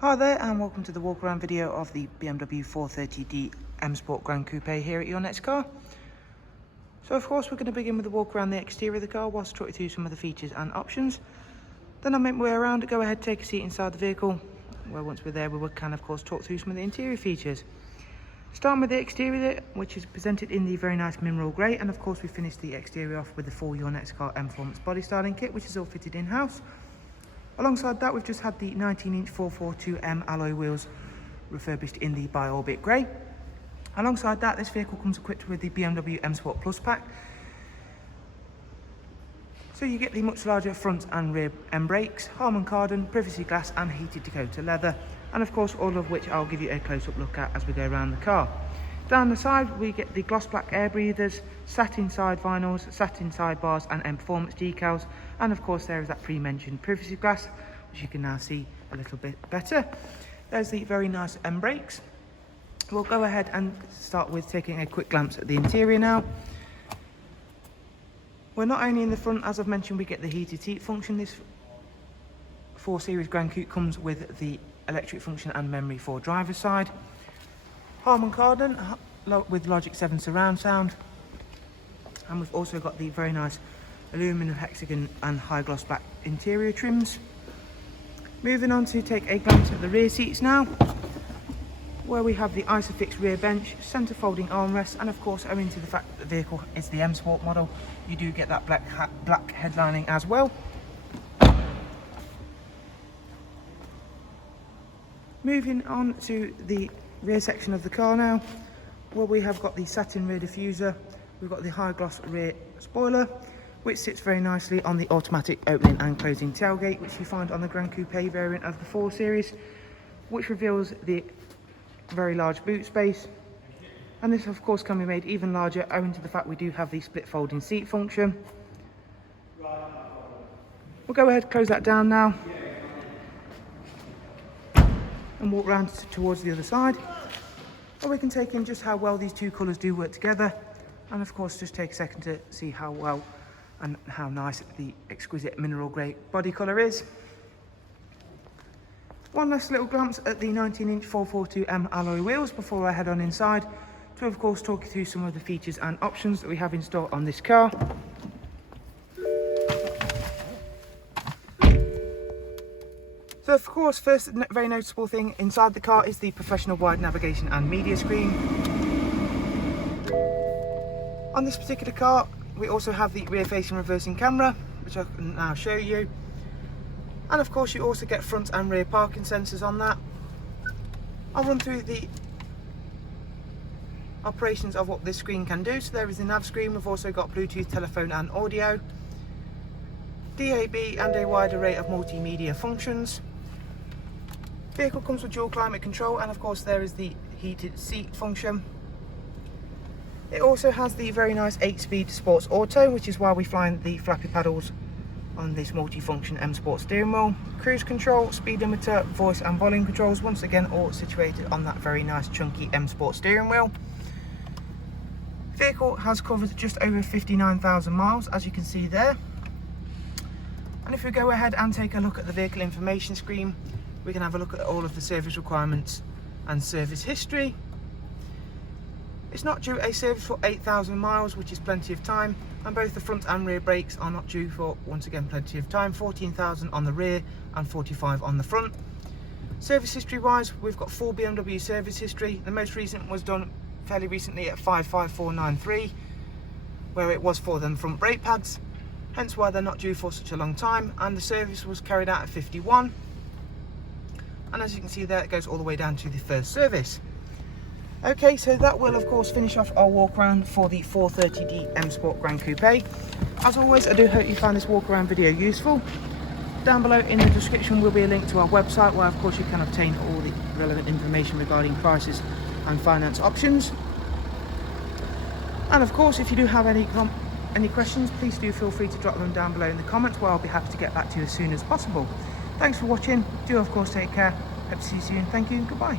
Hi there and welcome to the walk around video of the BMW 430D MSPORT GRAN COUPE here at your next car. So of course we're going to begin with the walk around the exterior of the car whilst talking through some of the features and options. Then I'll make my way around, go ahead, take a seat inside the vehicle, where once we're there we can of course talk through some of the interior features. Starting with the exterior, which is presented in the very nice mineral grey, and of course we finished the exterior off with the full Your Next Car Mperformance body styling kit, which is all fitted in-house. Alongside that, we've just had the 19-inch 442M alloy wheels refurbished in the Bi-Orbit Grey. Alongside that, this vehicle comes equipped with the BMW M Sport Plus pack. So you get the much larger front and rear M brakes, Harman Kardon, privacy glass and heated Dakota leather, and of course all of which I'll give you a close-up look at as we go around the car. Down the side we get the gloss black air breathers, satin side vinyls, satin sidebars and Mperformance decals, and of course there is that pre-mentioned privacy glass which you can now see a little bit better. There's the very nice M brakes. We'll go ahead and start with taking a quick glance at the interior now. We're not only in the front, as I've mentioned, we get the heated seat function. This 4 Series Gran Coupe comes with the electric function and memory for driver's side. Harman Kardon with Logic 7 surround sound, and we've also got the very nice aluminum hexagon and high gloss black interior trims. Moving on to take a glance at the rear seats now, where we have the Isofix rear bench, centre folding armrest, and of course owing to the fact that the vehicle is the M Sport model, you do get that black headlining as well. Moving on to the rear section of the car now, where we have got the satin rear diffuser, we've got the high gloss rear spoiler, which sits very nicely on the automatic opening and closing tailgate, which you find on the Gran Coupe variant of the 4 Series, which reveals the very large boot space. And this of course can be made even larger owing to the fact we do have the split folding seat function. We'll go ahead and close that down now and walk round towards the other side, or we can take in just how well these two colours do work together, and of course just take a second to see how well and how nice the exquisite mineral grey body colour is. One last little glance at the 19-inch 442M alloy wheels before I head on inside to of course talk you through some of the features and options that we have in store on this car. So of course, first very noticeable thing inside the car is the professional wide navigation and media screen. On this particular car, we also have the rear facing reversing camera, which I can now show you. And of course you also get front and rear parking sensors on that. I'll run through the operations of what this screen can do. So there is the nav screen, we've also got Bluetooth, telephone and audio, DAB and a wide array of multimedia functions. Vehicle comes with dual climate control, and of course there is the heated seat function. It also has the very nice 8-speed sports auto, which is why we find the flappy paddles on this multi-function M Sport steering wheel. Cruise control, speed limiter, voice and volume controls, once again all situated on that very nice chunky M Sport steering wheel. Vehicle has covered just over 59,000 miles, as you can see there. And if we go ahead and take a look at the vehicle information screen, we can have a look at all of the service requirements and service history. It's not due a service for 8,000 miles, which is plenty of time, and both the front and rear brakes are not due for, once again, plenty of time. 14,000 on the rear and 45 on the front. Service history wise, we've got full BMW service history. The most recent was done fairly recently at 55493, where it was for them front brake pads, hence why they're not due for such a long time, and the service was carried out at 51. And as you can see there, it goes all the way down to the first service. Okay, so that will of course finish off our walk around for the 430D MSPORT GRAN COUPE. As always, I do hope you found this walk around video useful. Down below in the description will be a link to our website, where of course you can obtain all the relevant information regarding prices and finance options. And of course, if you do have any questions, please do feel free to drop them down below in the comments, where I'll be happy to get back to you as soon as possible. Thanks for watching. Do of course take care. Hope to see you soon. Thank you. Goodbye.